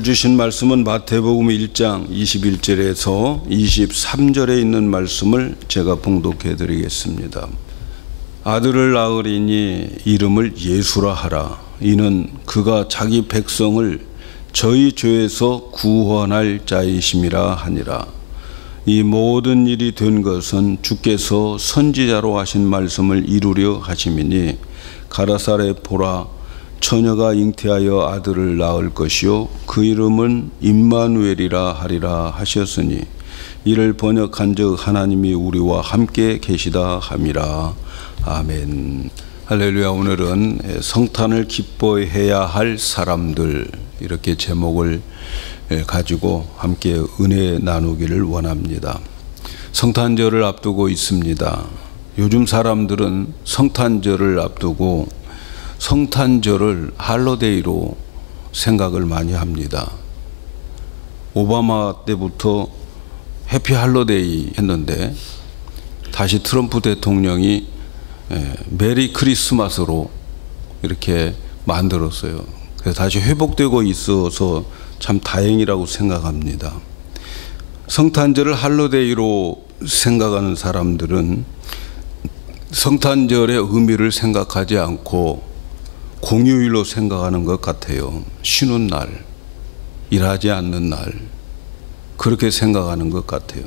오늘 주신 말씀은 마태복음 1장 21절에서 23절에 있는 말씀을 제가 봉독해 드리겠습니다. 아들을 낳으리니 이름을 예수라 하라. 이는 그가 자기 백성을 저희 죄에서 구원할 자이심이라 하니라. 이 모든 일이 된 것은 주께서 선지자로 하신 말씀을 이루려 하심이니 가라사대 보라, 처녀가 잉태하여 아들을 낳을 것이요 그 이름은 임마누엘이라 하리라 하셨으니 이를 번역한즉 하나님이 우리와 함께 계시다 함이라. 아멘. 할렐루야. 오늘은 성탄을 기뻐해야 할 사람들, 이렇게 제목을 가지고 함께 은혜 나누기를 원합니다. 성탄절을 앞두고 있습니다. 요즘 사람들은 성탄절을 앞두고 성탄절을 할로데이로 생각을 많이 합니다. 오바마 때부터 해피 할로데이 했는데 다시 트럼프 대통령이 메리 크리스마스로 이렇게 만들었어요. 그래서 다시 회복되고 있어서 참 다행이라고 생각합니다. 성탄절을 할로데이로 생각하는 사람들은 성탄절의 의미를 생각하지 않고 공휴일로 생각하는 것 같아요. 쉬는 날, 일하지 않는 날, 그렇게 생각하는 것 같아요.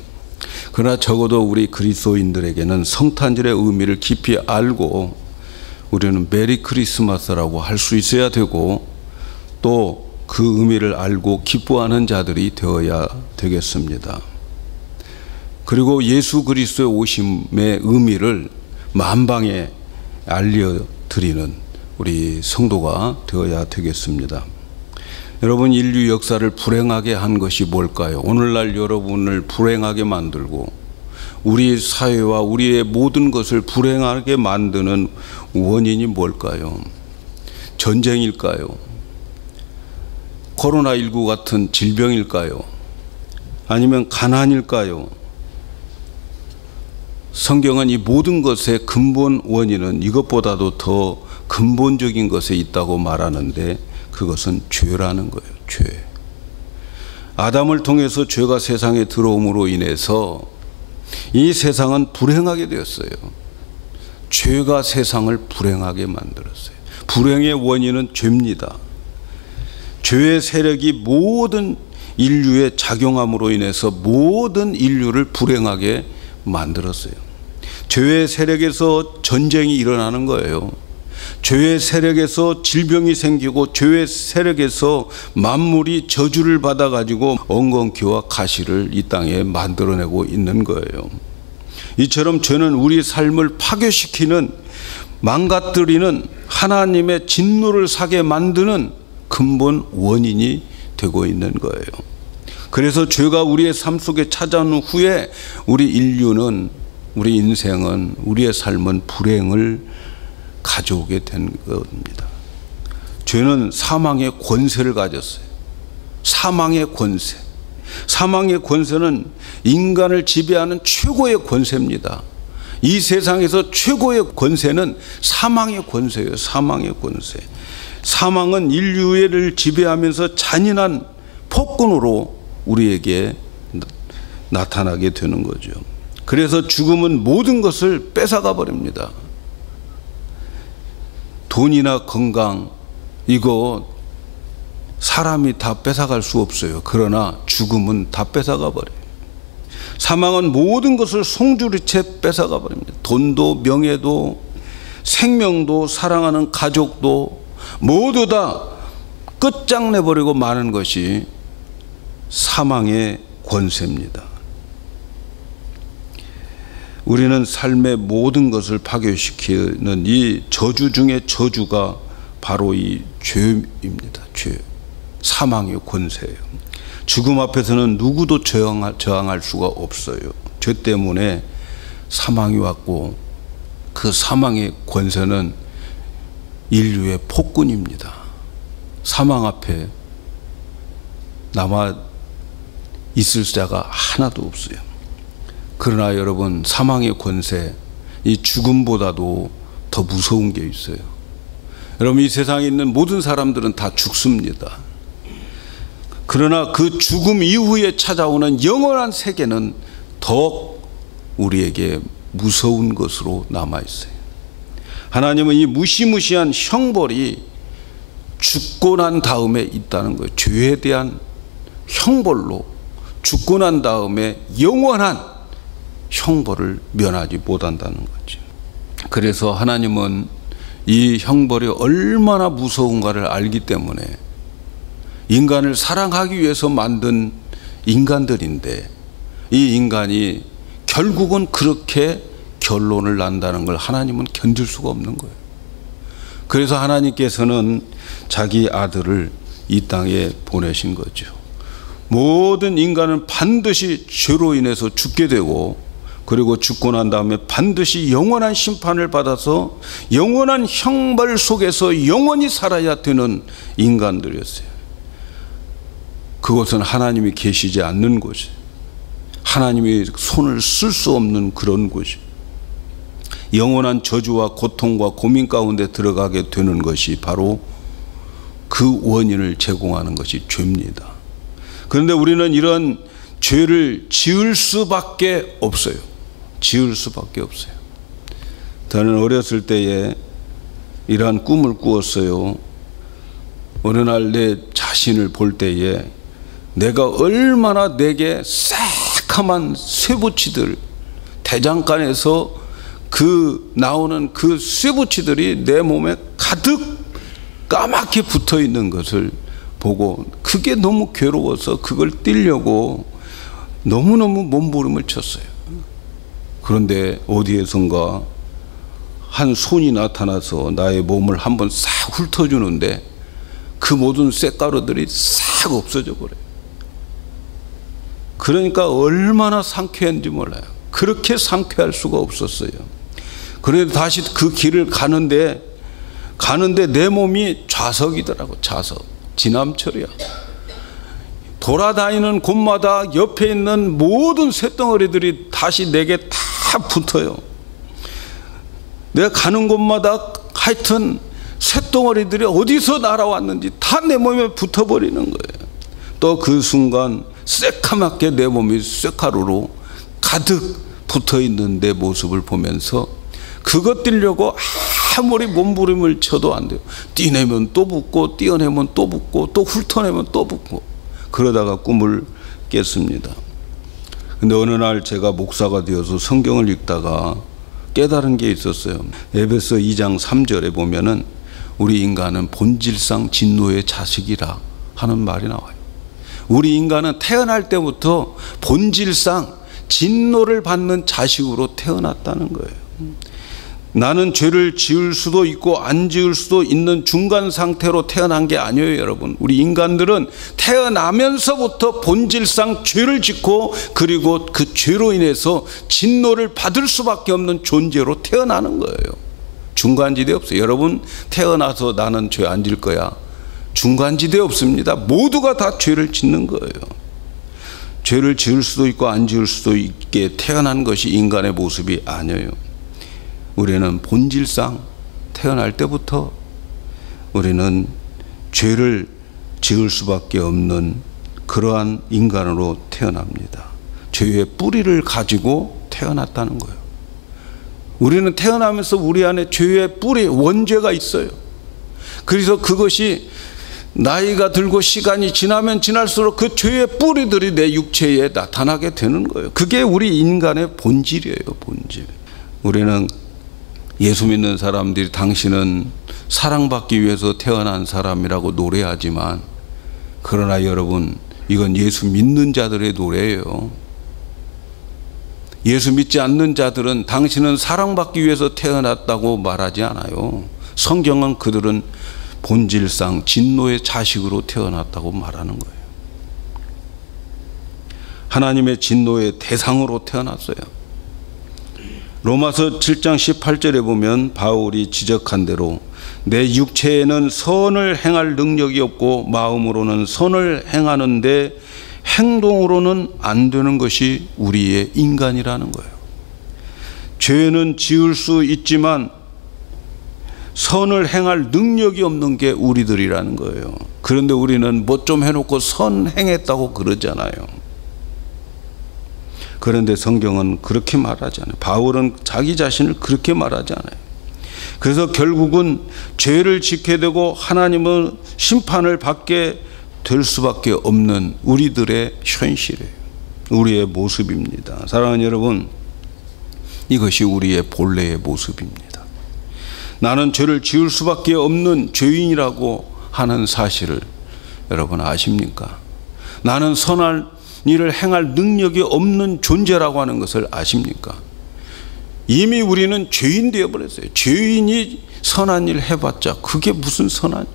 그러나 적어도 우리 그리스도인들에게는 성탄절의 의미를 깊이 알고 우리는 메리 크리스마스라고 할 수 있어야 되고 또 그 의미를 알고 기뻐하는 자들이 되어야 되겠습니다. 그리고 예수 그리스도의 오심의 의미를 만방에 알려드리는 우리 성도가 되어야 되겠습니다. 여러분, 인류 역사를 불행하게 한 것이 뭘까요? 오늘날 여러분을 불행하게 만들고 우리 사회와 우리의 모든 것을 불행하게 만드는 원인이 뭘까요? 전쟁일까요? 코로나19 같은 질병일까요? 아니면 가난일까요? 성경은 이 모든 것의 근본 원인은 이것보다도 더 근본적인 것에 있다고 말하는데 그것은 죄라는 거예요. 죄. 아담을 통해서 죄가 세상에 들어옴으로 인해서 이 세상은 불행하게 되었어요. 죄가 세상을 불행하게 만들었어요. 불행의 원인은 죄입니다. 죄의 세력이 모든 인류에 작용함으로 인해서 모든 인류를 불행하게 만들었어요. 죄의 세력에서 전쟁이 일어나는 거예요. 죄의 세력에서 질병이 생기고 죄의 세력에서 만물이 저주를 받아가지고 엉겅퀴와 가시를 이 땅에 만들어내고 있는 거예요. 이처럼 죄는 우리 삶을 파괴시키는, 망가뜨리는, 하나님의 진노를 사게 만드는 근본 원인이 되고 있는 거예요. 그래서 죄가 우리의 삶 속에 찾아온 후에 우리 인류는, 우리 인생은, 우리의 삶은 불행을 가져오게 된 겁니다. 죄는 사망의 권세를 가졌어요. 사망의 권세. 사망의 권세는 인간을 지배하는 최고의 권세입니다. 이 세상에서 최고의 권세는 사망의 권세예요. 사망의 권세. 사망은 인류를 지배하면서 잔인한 폭군으로 우리에게 나타나게 되는 거죠. 그래서 죽음은 모든 것을 뺏어가 버립니다. 돈이나 건강, 이거 사람이 다 뺏어갈 수 없어요. 그러나 죽음은 다 뺏어가 버려요. 사망은 모든 것을 송두리째 뺏어가 버립니다. 돈도, 명예도, 생명도, 사랑하는 가족도 모두 다 끝장내버리고 마는 것이 사망의 권세입니다. 우리는 삶의 모든 것을 파괴시키는 이 저주 중에 저주가 바로 이 죄입니다. 죄. 사망의 권세예요. 죽음 앞에서는 누구도 저항할 수가 없어요. 죄 때문에 사망이 왔고 그 사망의 권세는 인류의 폭군입니다. 사망 앞에 남아 있을 자가 하나도 없어요. 그러나 여러분, 사망의 권세, 이 죽음보다도 더 무서운 게 있어요. 여러분, 이 세상에 있는 모든 사람들은 다 죽습니다. 그러나 그 죽음 이후에 찾아오는 영원한 세계는 더욱 우리에게 무서운 것으로 남아있어요. 하나님은 이 무시무시한 형벌이 죽고 난 다음에 있다는 거예요. 죄에 대한 형벌로 죽고 난 다음에 영원한 형벌을 면하지 못한다는 거죠. 그래서 하나님은 이 형벌이 얼마나 무서운가를 알기 때문에 인간을 사랑하기 위해서 만든 인간들인데 이 인간이 결국은 그렇게 결론을 난다는 걸 하나님은 견딜 수가 없는 거예요. 그래서 하나님께서는 자기 아들을 이 땅에 보내신 거죠. 모든 인간은 반드시 죄로 인해서 죽게 되고, 그리고 죽고 난 다음에 반드시 영원한 심판을 받아서 영원한 형벌 속에서 영원히 살아야 되는 인간들이었어요. 그것은 하나님이 계시지 않는 곳이에요. 하나님이 손을 쓸 수 없는 그런 곳이에요. 영원한 저주와 고통과 고민 가운데 들어가게 되는 것이 바로 그 원인을 제공하는 것이 죄입니다. 그런데 우리는 이런 죄를 지을 수밖에 없어요. 지을 수밖에 없어요. 저는 어렸을 때에 이러한 꿈을 꾸었어요. 어느 날 내 자신을 볼 때에 내가 얼마나 내게 새카만 쇠붙이들, 대장간에서 그 나오는 그 쇠붙이들이 내 몸에 가득 까맣게 붙어 있는 것을 보고 그게 너무 괴로워서 그걸 떼려고 너무너무 몸부림을 쳤어요. 그런데 어디에선가 한 손이 나타나서 나의 몸을 한번 싹 훑어주는데 그 모든 쇳가루들이 싹 없어져 버려요. 그러니까 얼마나 상쾌한지 몰라요. 그렇게 상쾌할 수가 없었어요. 그런데 다시 그 길을 가는데 내 몸이 좌석이더라고. 좌석. 지남철이야. 돌아다니는 곳마다 옆에 있는 모든 쇳덩어리들이 다시 내게 다 붙어요. 내가 가는 곳마다 하여튼 쇳덩어리들이 어디서 날아왔는지 다 내 몸에 붙어버리는 거예요. 또 그 순간 새카맣게 내 몸이 쇠가루로 가득 붙어있는 내 모습을 보면서 그것 떼려고 아무리 몸부림을 쳐도 안 돼요. 떼내면 또 붙고, 떼어내면 또 붙고, 또 훑어내면 또 붙고. 그러다가 꿈을 깼습니다. 근데 어느 날 제가 목사가 되어서 성경을 읽다가 깨달은 게 있었어요. 에베소 2장 3절에 보면은 우리 인간은 본질상 진노의 자식이라 하는 말이 나와요. 우리 인간은 태어날 때부터 본질상 진노를 받는 자식으로 태어났다는 거예요. 나는 죄를 지을 수도 있고 안 지을 수도 있는 중간 상태로 태어난 게 아니에요, 여러분. 우리 인간들은 태어나면서부터 본질상 죄를 짓고 그리고 그 죄로 인해서 진노를 받을 수밖에 없는 존재로 태어나는 거예요. 중간지대 없어요. 여러분 태어나서 나는 죄 안 질 거야. 중간지대 없습니다. 모두가 다 죄를 짓는 거예요. 죄를 지을 수도 있고 안 지을 수도 있게 태어난 것이 인간의 모습이 아니에요. 우리는 본질상 태어날 때부터 우리는 죄를 지을 수밖에 없는 그러한 인간으로 태어납니다. 죄의 뿌리를 가지고 태어났다는 거예요. 우리는 태어나면서 우리 안에 죄의 뿌리, 원죄가 있어요. 그래서 그것이 나이가 들고 시간이 지나면 지날수록 그 죄의 뿌리들이 내 육체에 나타나게 되는 거예요. 그게 우리 인간의 본질이에요, 본질. 우리는 예수 믿는 사람들이 당신은 사랑받기 위해서 태어난 사람이라고 노래하지만, 그러나 여러분, 이건 예수 믿는 자들의 노래예요. 예수 믿지 않는 자들은 당신은 사랑받기 위해서 태어났다고 말하지 않아요. 성경은 그들은 본질상 진노의 자식으로 태어났다고 말하는 거예요. 하나님의 진노의 대상으로 태어났어요. 로마서 7장 18절에 보면 바울이 지적한 대로 내 육체에는 선을 행할 능력이 없고 마음으로는 선을 행하는데 행동으로는 안 되는 것이 우리의 인간이라는 거예요. 죄는 지을 수 있지만 선을 행할 능력이 없는 게 우리들이라는 거예요. 그런데 우리는 뭐 좀 해놓고 선 행했다고 그러잖아요. 그런데 성경은 그렇게 말하지 않아요. 바울은 자기 자신을 그렇게 말하지 않아요. 그래서 결국은 죄를 짓게 되고 하나님은 심판을 받게 될 수밖에 없는 우리들의 현실이에요. 우리의 모습입니다. 사랑하는 여러분, 이것이 우리의 본래의 모습입니다. 나는 죄를 지을 수밖에 없는 죄인이라고 하는 사실을 여러분 아십니까? 나는 선한 일을 행할 능력이 없는 존재라고 하는 것을 아십니까? 이미 우리는 죄인 되어버렸어요. 죄인이 선한 일 해봤자 그게 무슨 선한,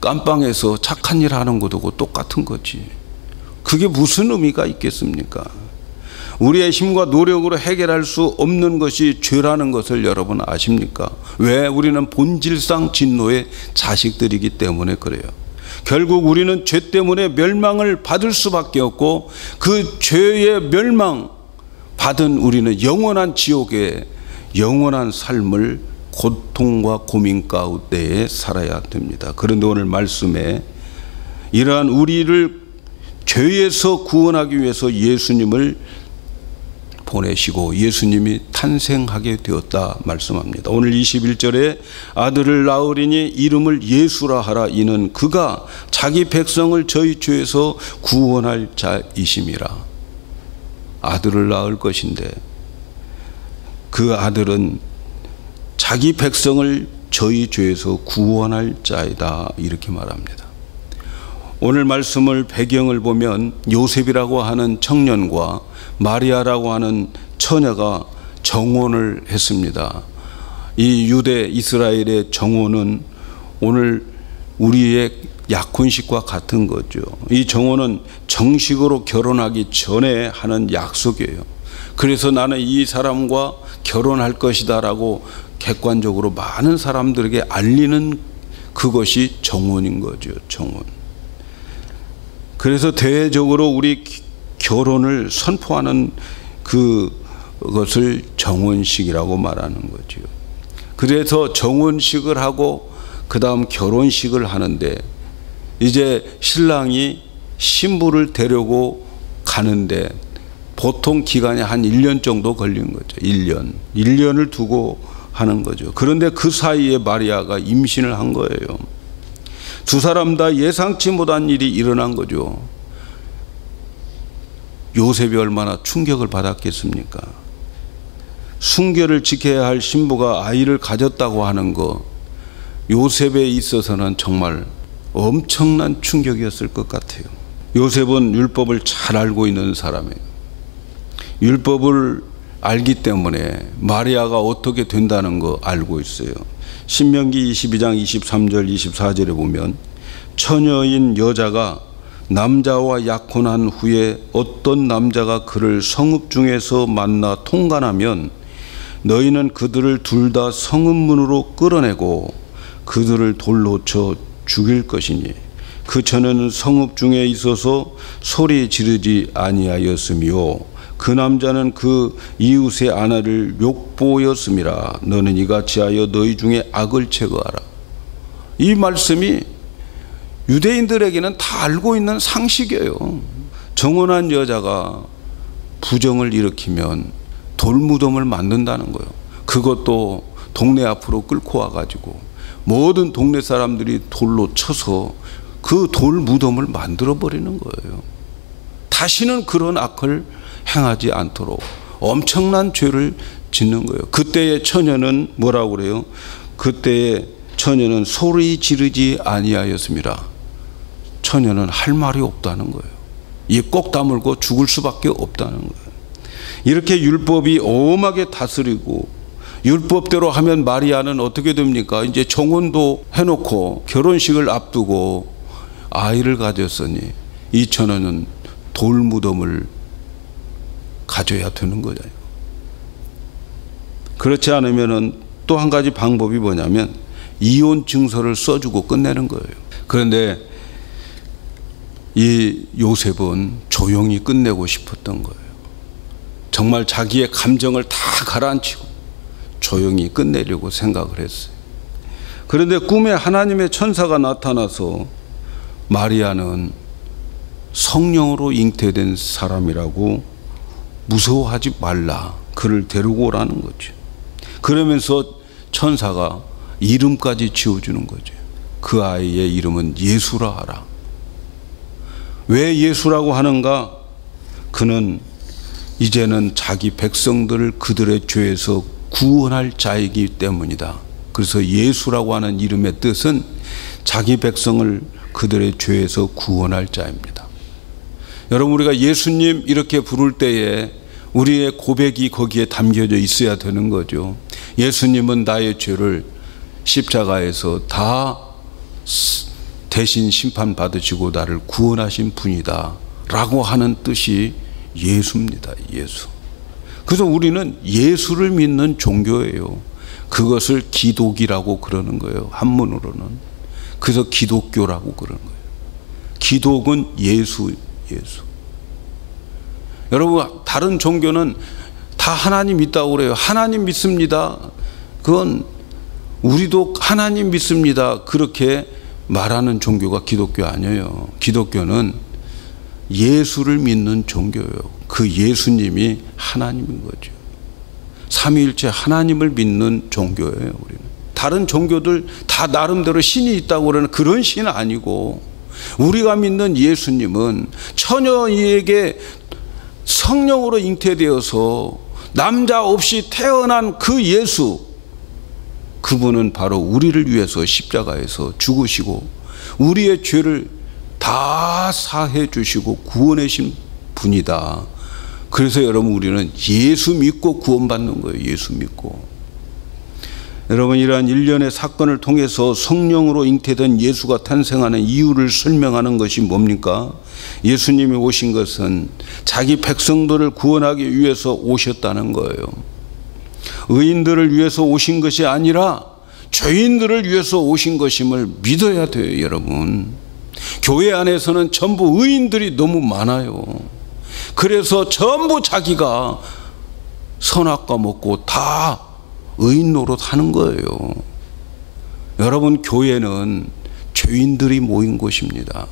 깜빵에서 착한 일 하는 것하고 똑같은 거지. 그게 무슨 의미가 있겠습니까? 우리의 힘과 노력으로 해결할 수 없는 것이 죄라는 것을 여러분 아십니까? 왜? 우리는 본질상 진노의 자식들이기 때문에 그래요. 결국 우리는 죄 때문에 멸망을 받을 수밖에 없고, 그 죄의 멸망 받은 우리는 영원한 지옥의 영원한 삶을 고통과 고민 가운데에 살아야 됩니다. 그런데 오늘 말씀에 이러한 우리를 죄에서 구원하기 위해서 예수님을 보내시고 예수님이 탄생하게 되었다 말씀합니다. 오늘 21절에 아들을 낳으리니 이름을 예수라 하라. 이는 그가 자기 백성을 저희 죄에서 구원할 자이심이라. 아들을 낳을 것인데 그 아들은 자기 백성을 저희 죄에서 구원할 자이다, 이렇게 말합니다. 오늘 말씀을 배경을 보면 요셉이라고 하는 청년과 마리아라고 하는 처녀가 정혼을 했습니다. 이 유대 이스라엘의 정혼은 오늘 우리의 약혼식과 같은 거죠. 이 정혼은 정식으로 결혼하기 전에 하는 약속이에요. 그래서 나는 이 사람과 결혼할 것이다 라고 객관적으로 많은 사람들에게 알리는 그것이 정혼인 거죠. 정혼. 그래서 대외적으로 우리 결혼을 선포하는 그것을 정혼식이라고 말하는 거죠. 그래서 정혼식을 하고 그 다음 결혼식을 하는데, 이제 신랑이 신부를 데리고 가는데 보통 기간이 한 1년 정도 걸린 거죠. 1년을 두고 하는 거죠. 그런데 그 사이에 마리아가 임신을 한 거예요. 두 사람 다 예상치 못한 일이 일어난 거죠. 요셉이 얼마나 충격을 받았겠습니까? 순결을 지켜야 할 신부가 아이를 가졌다고 하는 거, 요셉에 있어서는 정말 엄청난 충격이었을 것 같아요. 요셉은 율법을 잘 알고 있는 사람이에요. 율법을 알기 때문에 마리아가 어떻게 된다는 거 알고 있어요. 신명기 22장 23절 24절에 보면 처녀인 여자가 남자와 약혼한 후에 어떤 남자가 그를 성읍 중에서 만나 통관하면 너희는 그들을 둘 다 성읍문으로 끌어내고 그들을 돌로 쳐 죽일 것이니 그 처녀는 성읍 중에 있어서 소리 지르지 아니하였으며 그 남자는 그 이웃의 아내를 욕보였음이라. 너는 이같이 하여 너희 중에 악을 제거하라. 이 말씀이 유대인들에게는 다 알고 있는 상식이에요. 정혼한 여자가 부정을 일으키면 돌무덤을 만든다는 거예요. 그것도 동네 앞으로 끌고 와가지고 모든 동네 사람들이 돌로 쳐서 그 돌무덤을 만들어 버리는 거예요. 다시는 그런 악을 행하지 않도록 엄청난 죄를 짓는 거예요. 그때의 처녀는 뭐라고 그래요? 그때의 처녀는 소리 지르지 아니하였습니다. 처녀는 할 말이 없다는 거예요. 입 꼭 다물고 죽을 수밖에 없다는 거예요. 이렇게 율법이 엄하게 다스리고 율법대로 하면 마리아는 어떻게 됩니까? 이제 정혼도 해놓고 결혼식을 앞두고 아이를 가졌으니 이 처녀는 돌무덤을 가져야 되는 거예요. 그렇지 않으면 또 한 가지 방법이 뭐냐면 이혼 증서를 써주고 끝내는 거예요. 그런데 이 요셉은 조용히 끝내고 싶었던 거예요. 정말 자기의 감정을 다 가라앉히고 조용히 끝내려고 생각을 했어요. 그런데 꿈에 하나님의 천사가 나타나서 마리아는 성령으로 잉태된 사람이라고 무서워하지 말라, 그를 데리고 오라는 거죠. 그러면서 천사가 이름까지 지어주는 거죠. 그 아이의 이름은 예수라 하라. 왜 예수라고 하는가? 그는 이제는 자기 백성들을 그들의 죄에서 구원할 자이기 때문이다. 그래서 예수라고 하는 이름의 뜻은 자기 백성을 그들의 죄에서 구원할 자입니다. 여러분, 우리가 예수님 이렇게 부를 때에 우리의 고백이 거기에 담겨져 있어야 되는 거죠. 예수님은 나의 죄를 십자가에서 다 대신 심판받으시고 나를 구원하신 분이다 라고 하는 뜻이 예수입니다. 예수. 그래서 우리는 예수를 믿는 종교예요. 그것을 기독이라고 그러는 거예요. 한문으로는. 그래서 기독교라고 그러는 거예요. 기독은 예수. 여러분, 다른 종교는 다 하나님 있다고 그래요. 하나님 믿습니다. 그건 우리도 하나님 믿습니다. 그렇게 말하는 종교가 기독교 아니에요. 기독교는 예수를 믿는 종교예요. 그 예수님이 하나님인 거죠. 삼위일체 하나님을 믿는 종교예요. 우리는 다른 종교들 다 나름대로 신이 있다고 그러는 그런 신은 아니고, 우리가 믿는 예수님은 처녀에게 성령으로 잉태되어서 남자 없이 태어난 그 예수, 그분은 바로 우리를 위해서 십자가에서 죽으시고 우리의 죄를 다 사해 주시고 구원해 주신 분이다. 그래서 여러분, 우리는 예수 믿고 구원받는 거예요. 예수 믿고. 여러분, 이러한 일련의 사건을 통해서 성령으로 잉태된 예수가 탄생하는 이유를 설명하는 것이 뭡니까? 예수님이 오신 것은 자기 백성들을 구원하기 위해서 오셨다는 거예요. 의인들을 위해서 오신 것이 아니라 죄인들을 위해서 오신 것임을 믿어야 돼요. 여러분, 교회 안에서는 전부 의인들이 너무 많아요. 그래서 전부 자기가 선악과 먹고 다 의인 노릇 하는 거예요. 여러분, 교회는 죄인들이 모인 곳입니다.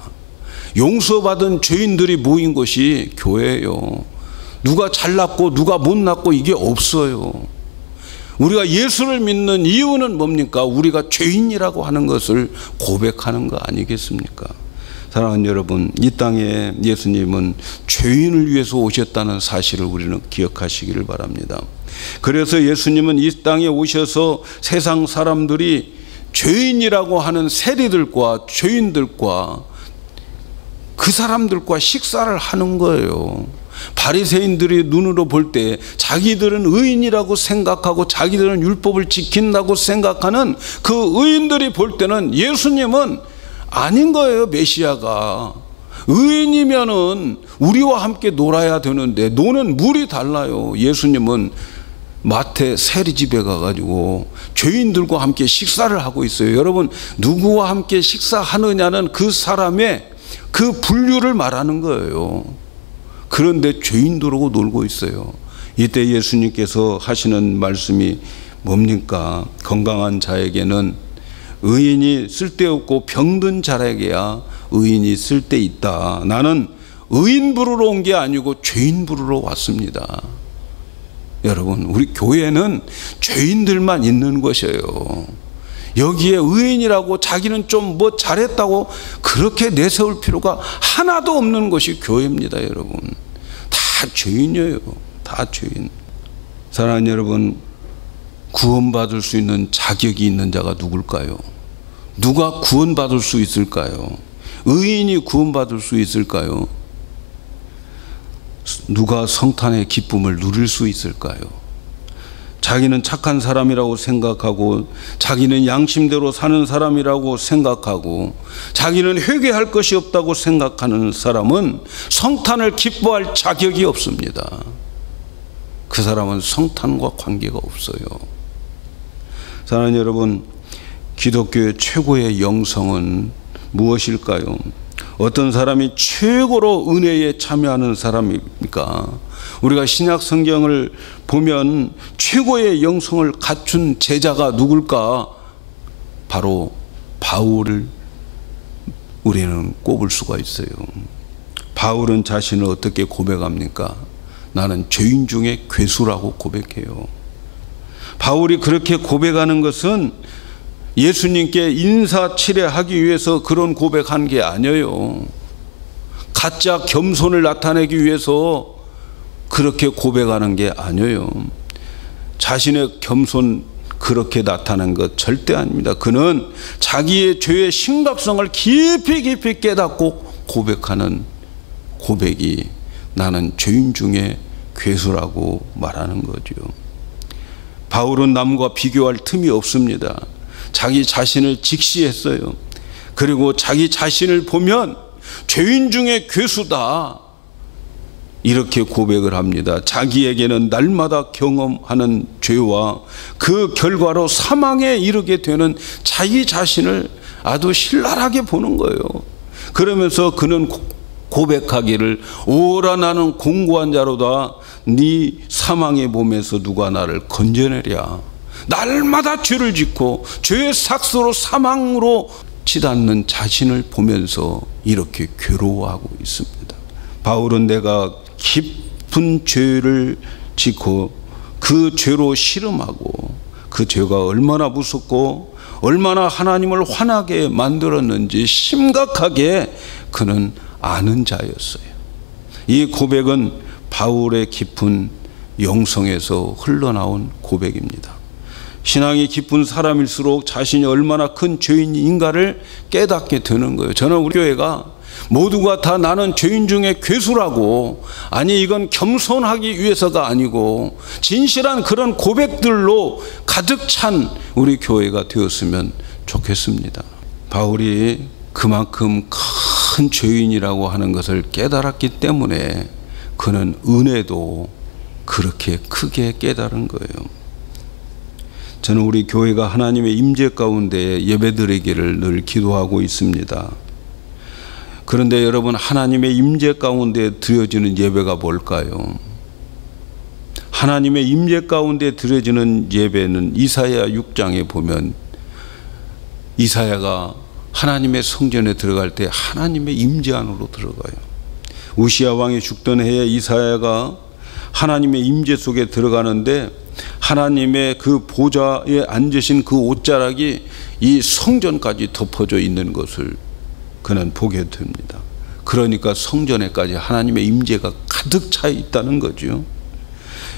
용서받은 죄인들이 모인 곳이 교회예요. 누가 잘났고 누가 못났고 이게 없어요. 우리가 예수를 믿는 이유는 뭡니까? 우리가 죄인이라고 하는 것을 고백하는 거 아니겠습니까? 사랑하는 여러분, 이 땅에 예수님은 죄인을 위해서 오셨다는 사실을 우리는 기억하시기를 바랍니다. 그래서 예수님은 이 땅에 오셔서 세상 사람들이 죄인이라고 하는 세리들과 죄인들과 그 사람들과 식사를 하는 거예요. 바리새인들이 눈으로 볼 때 자기들은 의인이라고 생각하고 자기들은 율법을 지킨다고 생각하는 그 의인들이 볼 때는 예수님은 아닌 거예요. 메시아가 의인이면은 우리와 함께 놀아야 되는데 노는 물이 달라요. 예수님은 마태 세리집에 가가지고 죄인들과 함께 식사를 하고 있어요. 여러분, 누구와 함께 식사하느냐는 그 사람의 그 분류를 말하는 거예요. 그런데 죄인들하고 놀고 있어요. 이때 예수님께서 하시는 말씀이 뭡니까? 건강한 자에게는 의인이 쓸데없고 병든 자에게야 의인이 쓸데있다. 나는 의인 부르러 온 게 아니고 죄인 부르러 왔습니다. 여러분, 우리 교회는 죄인들만 있는 것이에요. 여기에 의인이라고 자기는 좀 뭐 잘했다고 그렇게 내세울 필요가 하나도 없는 것이 교회입니다. 여러분, 다 죄인이에요. 다 죄인. 사랑하는 여러분, 구원받을 수 있는 자격이 있는 자가 누굴까요? 누가 구원받을 수 있을까요? 의인이 구원받을 수 있을까요? 누가 성탄의 기쁨을 누릴 수 있을까요? 자기는 착한 사람이라고 생각하고 자기는 양심대로 사는 사람이라고 생각하고 자기는 회개할 것이 없다고 생각하는 사람은 성탄을 기뻐할 자격이 없습니다. 그 사람은 성탄과 관계가 없어요. 사랑하는 여러분, 기독교의 최고의 영성은 무엇일까요? 어떤 사람이 최고로 은혜에 참여하는 사람입니까? 우리가 신약 성경을 보면 최고의 영성을 갖춘 제자가 누굴까? 바로 바울을 우리는 꼽을 수가 있어요. 바울은 자신을 어떻게 고백합니까? 나는 죄인 중에 괴수라고 고백해요. 바울이 그렇게 고백하는 것은 예수님께 인사치레하기 위해서 그런 고백한 게 아니에요. 가짜 겸손을 나타내기 위해서 그렇게 고백하는 게 아니에요. 자신의 겸손 그렇게 나타낸 것 절대 아닙니다. 그는 자기의 죄의 심각성을 깊이 깨닫고 고백하는 고백이 나는 죄인 중에 괴수라고 말하는 거죠. 바울은 남과 비교할 틈이 없습니다. 자기 자신을 직시했어요. 그리고 자기 자신을 보면 죄인 중에 괴수다 이렇게 고백을 합니다. 자기에게는 날마다 경험하는 죄와 그 결과로 사망에 이르게 되는 자기 자신을 아주 신랄하게 보는 거예요. 그러면서 그는 고백하기를 오라 나는 공고한 자로다. 네 사망의 몸에서 누가 나를 건져내랴. 날마다 죄를 짓고 죄의 삭스로 사망으로 치닫는 자신을 보면서 이렇게 괴로워하고 있습니다. 바울은 내가 깊은 죄를 짓고 그 죄로 씨름하고 그 죄가 얼마나 무섭고 얼마나 하나님을 화나게 만들었는지 심각하게 그는 아는 자였어요. 이 고백은 바울의 깊은 영성에서 흘러나온 고백입니다. 신앙이 깊은 사람일수록 자신이 얼마나 큰 죄인인가를 깨닫게 되는 거예요. 저는 우리 교회가 모두가 다 나는 죄인 중에 괴수라고, 아니 이건 겸손하기 위해서가 아니고 진실한 그런 고백들로 가득 찬 우리 교회가 되었으면 좋겠습니다. 바울이 그만큼 큰 죄인이라고 하는 것을 깨달았기 때문에 그는 은혜도 그렇게 크게 깨달은 거예요. 저는 우리 교회가 하나님의 임재 가운데 예배드리기를 늘 기도하고 있습니다. 그런데 여러분, 하나님의 임재 가운데 드려지는 예배가 뭘까요? 하나님의 임재 가운데 드려지는 예배는 이사야 6장에 보면 이사야가 하나님의 성전에 들어갈 때 하나님의 임재 안으로 들어가요. 우시야 왕이 죽던 해에 이사야가 하나님의 임재 속에 들어가는데 하나님의 그 보좌에 앉으신 그 옷자락이 이 성전까지 덮어져 있는 것을 그는 보게 됩니다. 그러니까 성전에까지 하나님의 임재가 가득 차 있다는 거죠.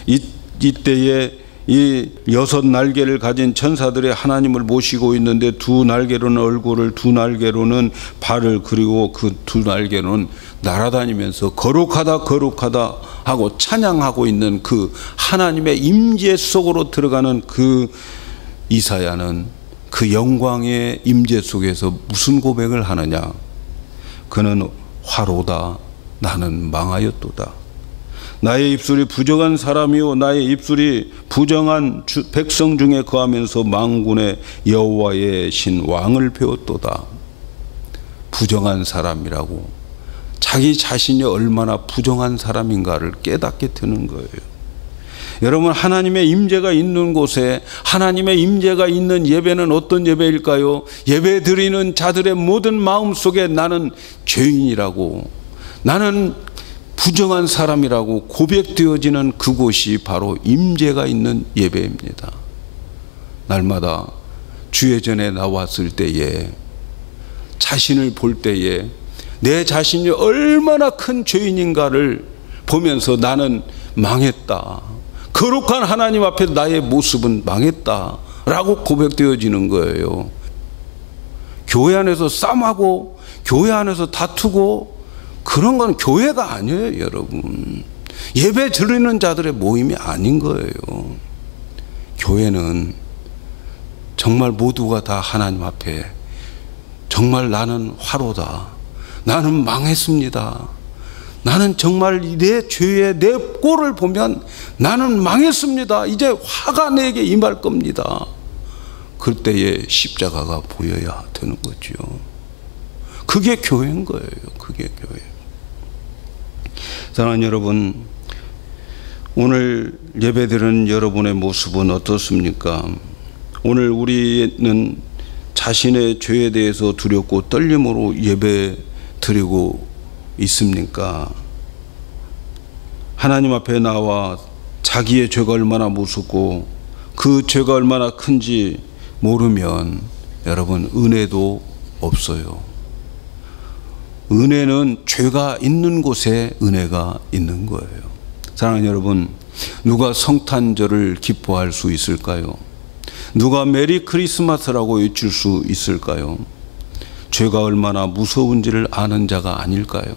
이때에 이 6날개를 가진 천사들이 하나님을 모시고 있는데 두 날개로는 얼굴을, 두 날개로는 발을, 그리고 그 두 날개로는 날아다니면서 거룩하다 거룩하다 하고 찬양하고 있는 그 하나님의 임재 속으로 들어가는 그 이사야는 그 영광의 임재 속에서 무슨 고백을 하느냐? 그는 화로다, 나는 망하였도다. 나의 입술이 부정한 사람이요 나의 입술이 부정한 백성 중에 거하면서 만군의 여호와의 신 왕을 배웠도다. 부정한 사람이라고, 자기 자신이 얼마나 부정한 사람인가를 깨닫게 되는 거예요. 여러분, 하나님의 임재가 있는 곳에 하나님의 임재가 있는 예배는 어떤 예배일까요? 예배 드리는 자들의 모든 마음속에 나는 죄인이라고, 나는 부정한 사람이라고 고백되어지는 그곳이 바로 임재가 있는 예배입니다. 날마다 주의 전에 나왔을 때에, 자신을 볼 때에 내 자신이 얼마나 큰 죄인인가를 보면서 나는 망했다, 거룩한 하나님 앞에 나의 모습은 망했다 라고 고백되어지는 거예요. 교회 안에서 싸움하고 교회 안에서 다투고 그런 건 교회가 아니에요. 여러분, 예배 드리는 자들의 모임이 아닌 거예요. 교회는 정말 모두가 다 하나님 앞에 정말 나는 화로다, 나는 망했습니다, 나는 정말 내 죄의 내 꼴을 보면 나는 망했습니다, 이제 화가 내게 임할 겁니다. 그때에 십자가가 보여야 되는 거죠. 그게 교회인 거예요. 그게 교회. 사랑하는 여러분, 오늘 예배드리는 여러분의 모습은 어떻습니까? 오늘 우리는 자신의 죄에 대해서 두렵고 떨림으로 예배 드리고 있습니까? 하나님 앞에 나와 자기의 죄가 얼마나 무섭고 그 죄가 얼마나 큰지 모르면 여러분 은혜도 없어요. 은혜는 죄가 있는 곳에 은혜가 있는 거예요. 사랑하는 여러분, 누가 성탄절을 기뻐할 수 있을까요? 누가 메리 크리스마스라고 외칠 수 있을까요? 죄가 얼마나 무서운지를 아는 자가 아닐까요?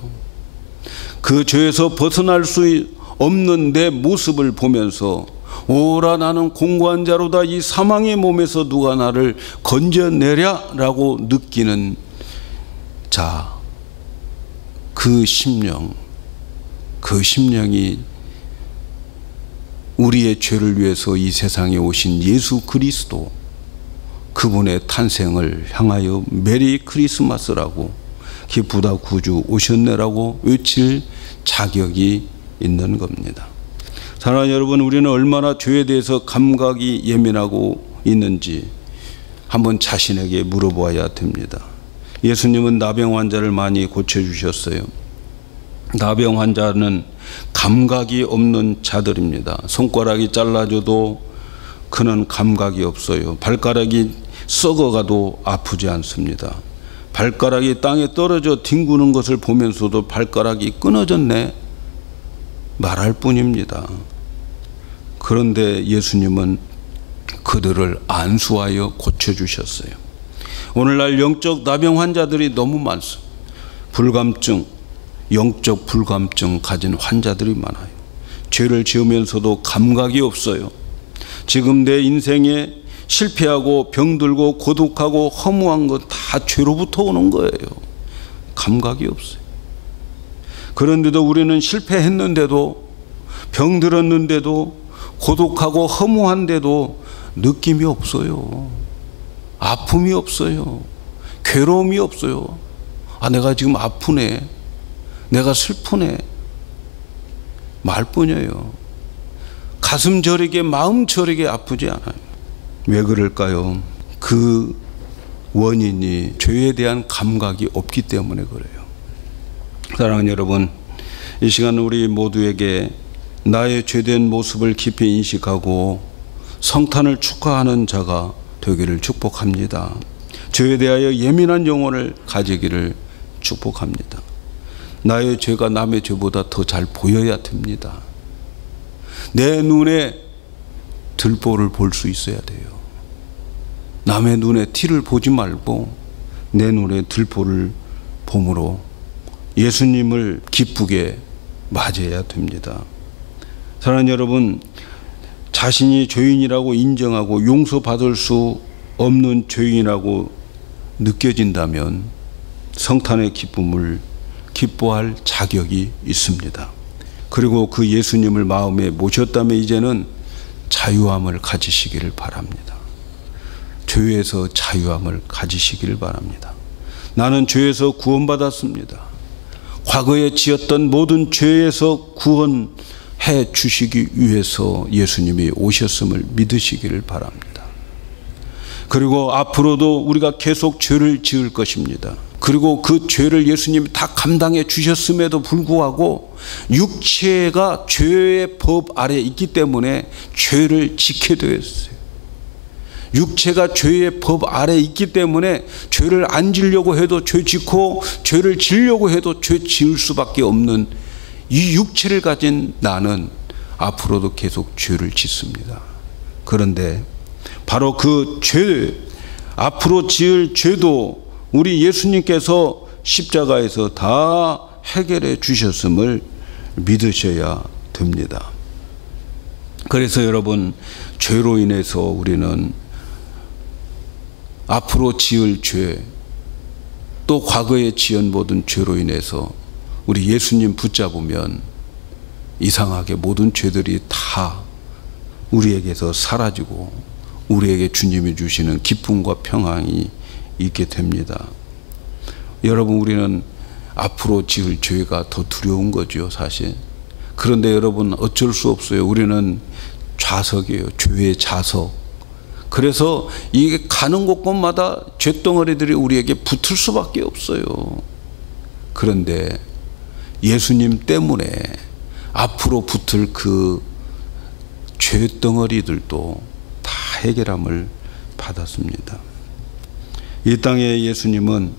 그 죄에서 벗어날 수 없는 내 모습을 보면서 오라 나는 공고한 자로다, 이 사망의 몸에서 누가 나를 건져내랴 라고 느끼는 자, 그 심령이 우리의 죄를 위해서 이 세상에 오신 예수 그리스도, 그분의 탄생을 향하여 메리 크리스마스라고, 기쁘다 구주 오셨네라고 외칠 자격이 있는 겁니다. 사랑하는 여러분, 우리는 얼마나 죄에 대해서 감각이 예민하고 있는지 한번 자신에게 물어보아야 됩니다. 예수님은 나병 환자를 많이 고쳐주셨어요. 나병 환자는 감각이 없는 자들입니다. 손가락이 잘라져도 그는 감각이 없어요. 발가락이 썩어가도 아프지 않습니다. 발가락이 땅에 떨어져 뒹구는 것을 보면서도 발가락이 끊어졌네 말할 뿐입니다. 그런데 예수님은 그들을 안수하여 고쳐주셨어요. 오늘날 영적 나병 환자들이 너무 많습니다. 불감증, 영적 불감증 가진 환자들이 많아요. 죄를 지으면서도 감각이 없어요. 지금 내 인생에 실패하고 병들고 고독하고 허무한 것 다 죄로부터 오는 거예요. 감각이 없어요. 그런데도 우리는 실패했는데도, 병들었는데도, 고독하고 허무한데도 느낌이 없어요. 아픔이 없어요. 괴로움이 없어요. 아, 내가 지금 아프네, 내가 슬프네 말뿐이에요. 가슴 저리게 마음 저리게 아프지 않아요. 왜 그럴까요? 그 원인이 죄에 대한 감각이 없기 때문에 그래요. 사랑하는 여러분, 이 시간 우리 모두에게 나의 죄된 모습을 깊이 인식하고 성탄을 축하하는 자가 되기를 축복합니다. 죄에 대하여 예민한 영혼을 가지기를 축복합니다. 나의 죄가 남의 죄보다 더 잘 보여야 됩니다. 내 눈에 들보를 볼 수 있어야 돼요. 남의 눈에 티를 보지 말고 내 눈에 들보를 봄으로 예수님을 기쁘게 맞이해야 됩니다. 사랑하는 여러분, 자신이 죄인이라고 인정하고 용서받을 수 없는 죄인이라고 느껴진다면 성탄의 기쁨을 기뻐할 자격이 있습니다. 그리고 그 예수님을 마음에 모셨다면 이제는 자유함을 가지시기를 바랍니다. 죄에서 자유함을 가지시기를 바랍니다. 나는 죄에서 구원받았습니다. 과거에 지었던 모든 죄에서 구원해 주시기 위해서 예수님이 오셨음을 믿으시기를 바랍니다. 그리고 앞으로도 우리가 계속 죄를 지을 것입니다. 그리고 그 죄를 예수님이 다 감당해 주셨음에도 불구하고 육체가 죄의 법 아래에 있기 때문에 죄를 지게 되었어요. 육체가 죄의 법 아래에 있기 때문에 죄를 안 지려고 해도 죄 짓고 죄를 지려고 해도 죄 지을 수밖에 없는 이 육체를 가진 나는 앞으로도 계속 죄를 짓습니다. 그런데 바로 그 죄, 앞으로 지을 죄도 우리 예수님께서 십자가에서 다 해결해 주셨음을 믿으셔야 됩니다. 그래서 여러분, 죄로 인해서 우리는 앞으로 지을 죄, 또 과거에 지은 모든 죄로 인해서 우리 예수님 붙잡으면 이상하게 모든 죄들이 다 우리에게서 사라지고 우리에게 주님이 주시는 기쁨과 평안이 있게 됩니다. 여러분, 우리는 앞으로 지을 죄가 더 두려운 거죠, 사실. 그런데 여러분, 어쩔 수 없어요. 우리는 좌석이에요. 죄의 좌석. 그래서 이게 가는 곳곳마다 쇳덩어리들이 우리에게 붙을 수밖에 없어요. 그런데 예수님 때문에 앞으로 붙을 그 쇳덩어리들도 다 해결함을 받았습니다. 이 땅에 예수님은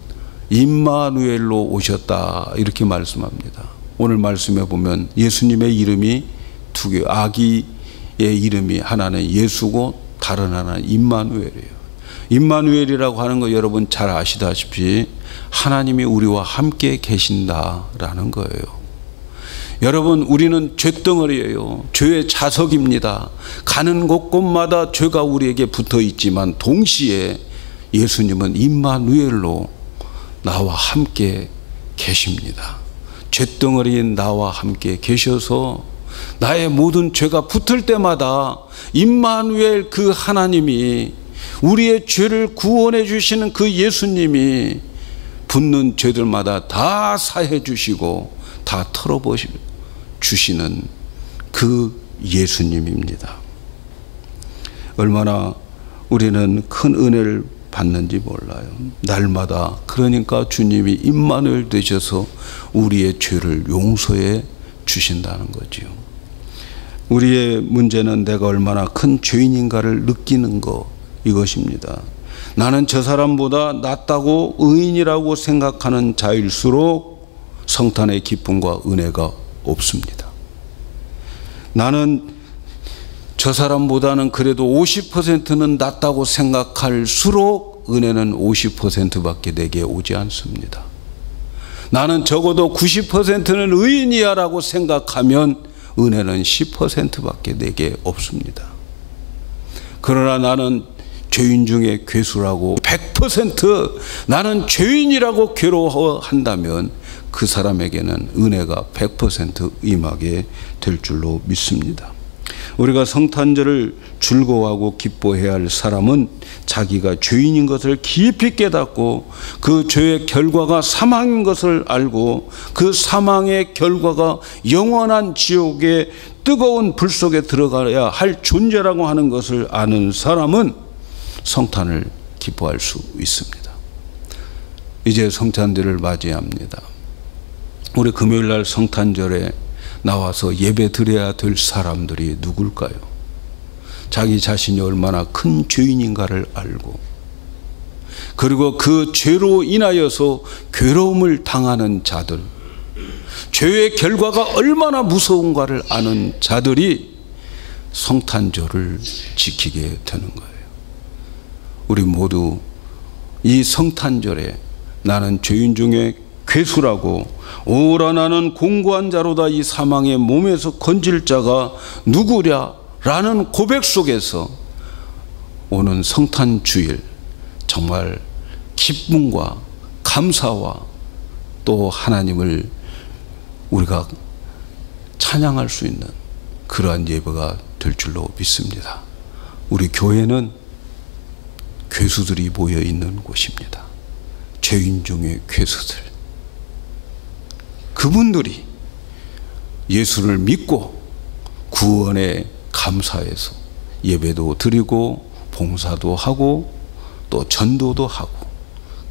임마누엘로 오셨다 이렇게 말씀합니다. 오늘 말씀에 보면 예수님의 이름이 두 개, 아기의 이름이 하나는 예수고 다른 하나는 임마누엘이에요. 임마누엘이라고 하는 거 여러분 잘 아시다시피 하나님이 우리와 함께 계신다라는 거예요. 여러분, 우리는 쇳덩어리예요. 죄의 자석입니다. 가는 곳곳마다 죄가 우리에게 붙어 있지만 동시에 예수님은 임마누엘로 나와 함께 계십니다. 쇳덩어리인 나와 함께 계셔서 나의 모든 죄가 붙을 때마다 임마누엘 그 하나님이, 우리의 죄를 구원해 주시는 그 예수님이 붙는 죄들마다 다 사해 주시고 다 털어주시는 그 예수님입니다. 얼마나 우리는 큰 은혜를 받는지 몰라요. 날마다 그러니까 주님이 임마누엘 되셔서 우리의 죄를 용서해 주신다는 거지요. 우리의 문제는 내가 얼마나 큰 죄인인가를 느끼는 것, 이것입니다. 나는 저 사람보다 낫다고 의인이라고 생각하는 자일수록 성탄의 기쁨과 은혜가 없습니다. 나는 저 사람보다는 그래도 50%는 낫다고 생각할수록 은혜는 50%밖에 내게 오지 않습니다. 나는 적어도 90%는 의인이야 라고 생각하면 은혜는 10%밖에 내게 없습니다. 그러나 나는 죄인 중에 괴수라고 100% 나는 죄인이라고 괴로워한다면 그 사람에게는 은혜가 100% 임하게 될 줄로 믿습니다. 우리가 성탄절을 즐거워하고 기뻐해야 할 사람은 자기가 죄인인 것을 깊이 깨닫고 그 죄의 결과가 사망인 것을 알고 그 사망의 결과가 영원한 지옥의 뜨거운 불 속에 들어가야 할 존재라고 하는 것을 아는 사람은 성탄을 기뻐할 수 있습니다. 이제 성탄절을 맞이합니다. 우리 금요일날 성탄절에 나와서 예배 드려야 될 사람들이 누굴까요? 자기 자신이 얼마나 큰 죄인인가를 알고, 그리고 그 죄로 인하여서 괴로움을 당하는 자들, 죄의 결과가 얼마나 무서운가를 아는 자들이 성탄절을 지키게 되는 거예요. 우리 모두 이 성탄절에 나는 죄인 중에 괴수라고, 오라 나는 공고한 자로다, 이 사망의 몸에서 건질 자가 누구랴 라는 고백 속에서 오는 성탄 주일, 정말 기쁨과 감사와 또 하나님을 우리가 찬양할 수 있는 그러한 예배가 될 줄로 믿습니다. 우리 교회는 괴수들이 모여 있는 곳입니다. 죄인 중에 괴수들, 그분들이 예수를 믿고 구원에 감사해서 예배도 드리고 봉사도 하고 또 전도도 하고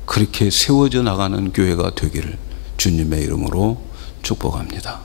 그렇게 세워져 나가는 교회가 되기를 주님의 이름으로 축복합니다.